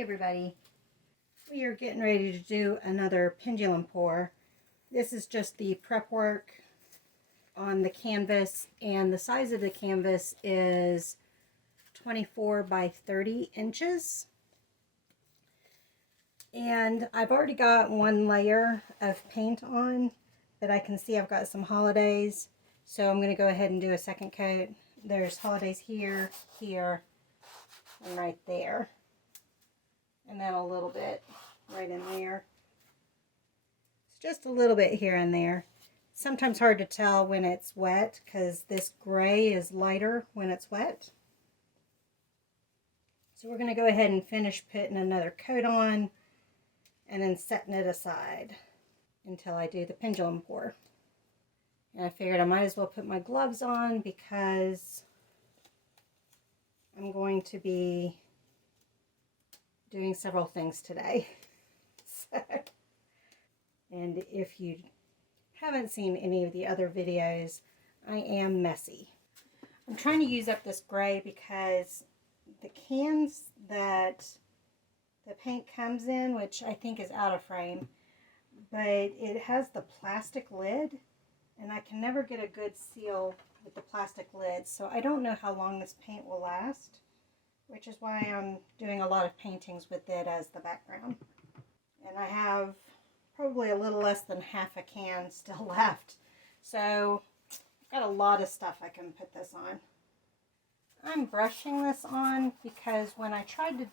Hey everybody, we are getting ready to do another pendulum pour. This is just the prep work on the canvas, and the size of the canvas is 24 by 30 inches. And I've already got one layer of paint on, but I can see I've got some holidays, so I'm going to go ahead and do a second coat. There's holidays here, here, and right there. And then a little bit right in there. It's just a little bit here and there. It's sometimes hard to tell when it's wet because this gray is lighter when it's wet. So we're going to go ahead and finish putting another coat on and then setting it aside until I do the pendulum pour. And I figured I might as well put my gloves on because I'm going to be doing several things today. And if you haven't seen any of the other videos, I am messy. I'm trying to use up this gray because the cans that the paint comes in, which I think is out of frame, but it has the plastic lid, and I can never get a good seal with the plastic lid, so I don't know how long this paint will last, which is why I'm doing a lot of paintings with it as the background. And I have probably a little less than half a can still left, so I've got a lot of stuff I can put this on. I'm brushing this on because when I tried to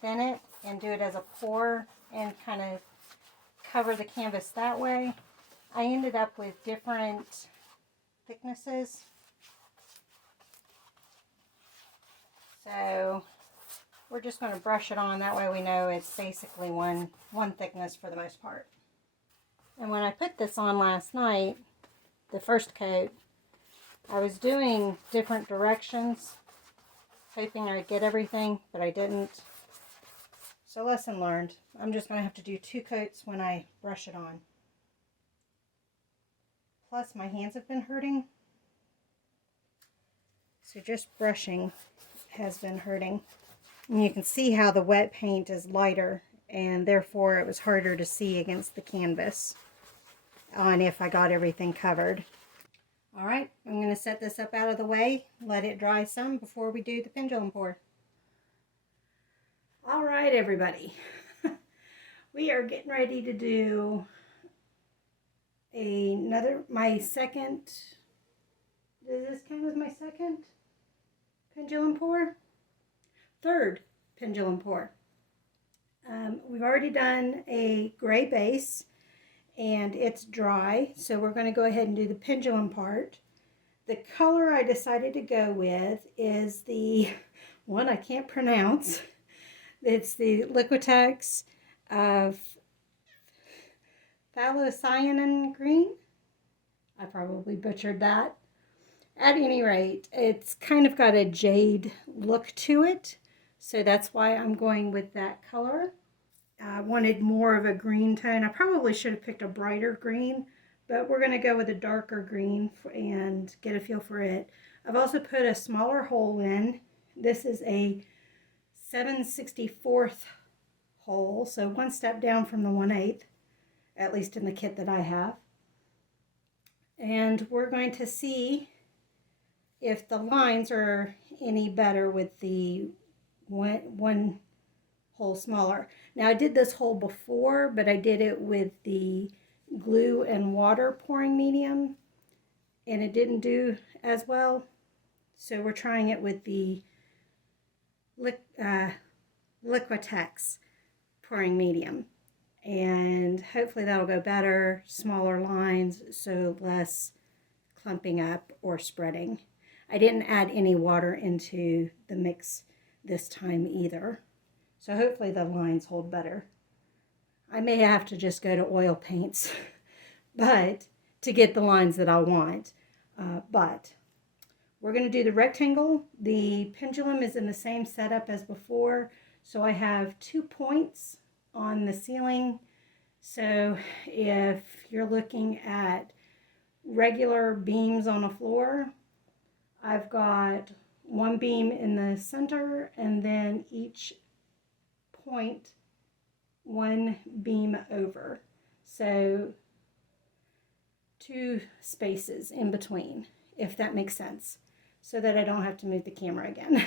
thin it and do it as a pour and kind of cover the canvas that way, I ended up with different thicknesses. So we're just going to brush it on, that way we know it's basically one thickness for the most part. And when I put this on last night, the first coat, I was doing different directions, hoping I'd get everything, but I didn't. So lesson learned. I'm just going to have to do 2 coats when I brush it on. Plus my hands have been hurting, so just brushing has been hurting. And you can see how the wet paint is lighter, and therefore it was harder to see against the canvas on if I got everything covered. Alright, I'm going to set this up out of the way, let it dry some before we do the pendulum pour. Alright everybody, we are getting ready to do my second, does this count as my second pendulum pour? Third pendulum pour. We've already done a gray base and it's dry, so we're going to go ahead and do the pendulum part. The color I decided to go with is the one I can't pronounce. It's the Liquitex of Phthalocyanin green. I probably butchered that. At any rate, it's kind of got a jade look to it, so that's why I'm going with that color. I wanted more of a green tone. I probably should have picked a brighter green, but we're going to go with a darker green and get a feel for it. I've also put a smaller hole in. This is a 7/64 hole, so 1 step down from the 1/8, at least in the kit that I have. And we're going to see if the lines are any better with the one hole smaller. Now I did this hole before, but I did it with the glue and water pouring medium, and it didn't do as well. So we're trying it with the Liquitex pouring medium, and hopefully that'll go better. Smaller lines, so less clumping up or spreading. I didn't add any water into the mix this time either, so hopefully the lines hold better. I may have to just go to oil paints but to get the lines that I want, but we're going to do the rectangle. The pendulum is in the same setup as before, so I have 2 points on the ceiling. So if you're looking at regular beams on a floor, I've got one beam in the center, and then each point one beam over. So 2 spaces in between, if that makes sense, so that I don't have to move the camera again.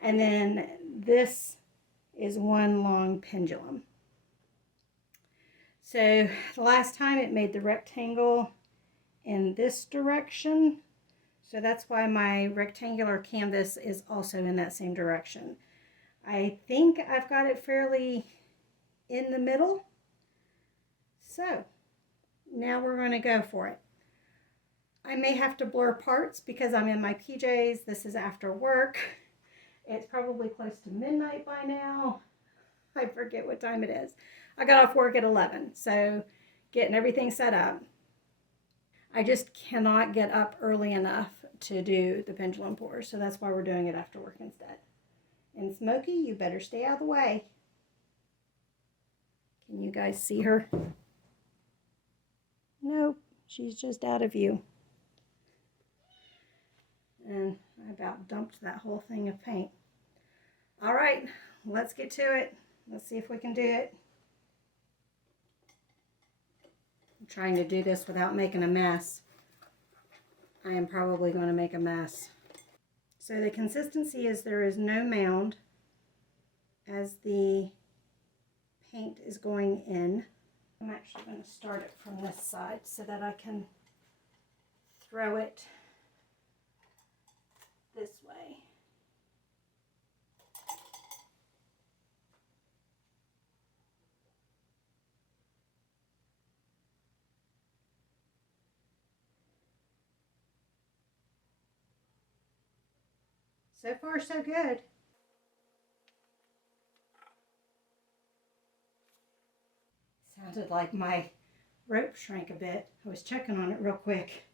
And then this is one long pendulum. So the last time it made the rectangle in this direction, so that's why my rectangular canvas is also in that same direction. I think I've got it fairly in the middle. So now we're going to go for it. I may have to blur parts because I'm in my PJs. This is after work. It's probably close to midnight by now. I forget what time it is. I got off work at 11, so getting everything set up. I just cannot get up early enough to do the pendulum pour, so that's why we're doing it after work instead. And Smokey, you better stay out of the way. Can you guys see her? Nope, she's just out of view. And I about dumped that whole thing of paint. All right, let's get to it. Let's see if we can do it. I'm trying to do this without making a mess. I am probably going to make a mess. So the consistency is there is no mound as the paint is going in. I'm actually going to start it from this side so that I can throw it this way. So far, so good. Sounded like my rope shrank a bit. I was checking on it real quick.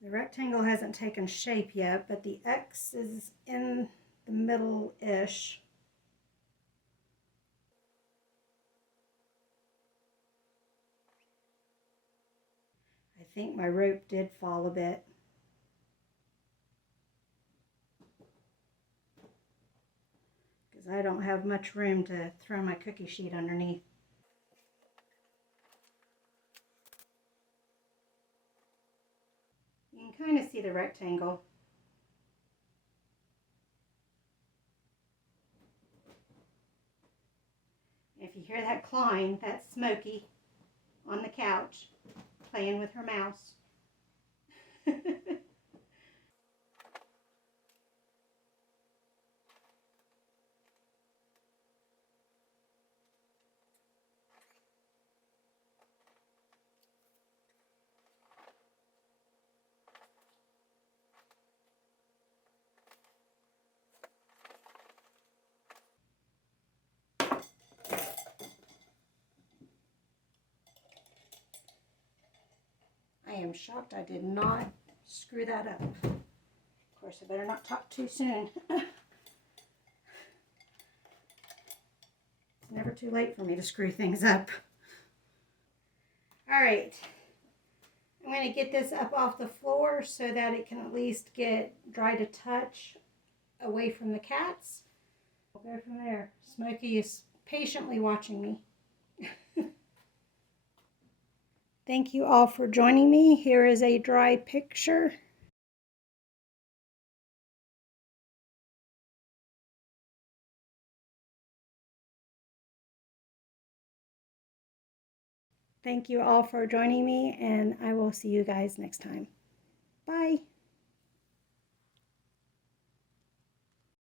The rectangle hasn't taken shape yet, but the X is in the middle-ish. I think my rope did fall a bit. Because I don't have much room to throw my cookie sheet underneath. You can kind of see the rectangle. If you hear that clawing, that's Smokey on the couch playing with her mouse. I am shocked I did not screw that up. Of course, I better not talk too soon. It's never too late for me to screw things up. All right, I'm going to get this up off the floor so that it can at least get dry to touch away from the cats. We'll go from there. Smokey is patiently watching me. Thank you all for joining me. Here is a dry picture. Thank you all for joining me, and I will see you guys next time. Bye.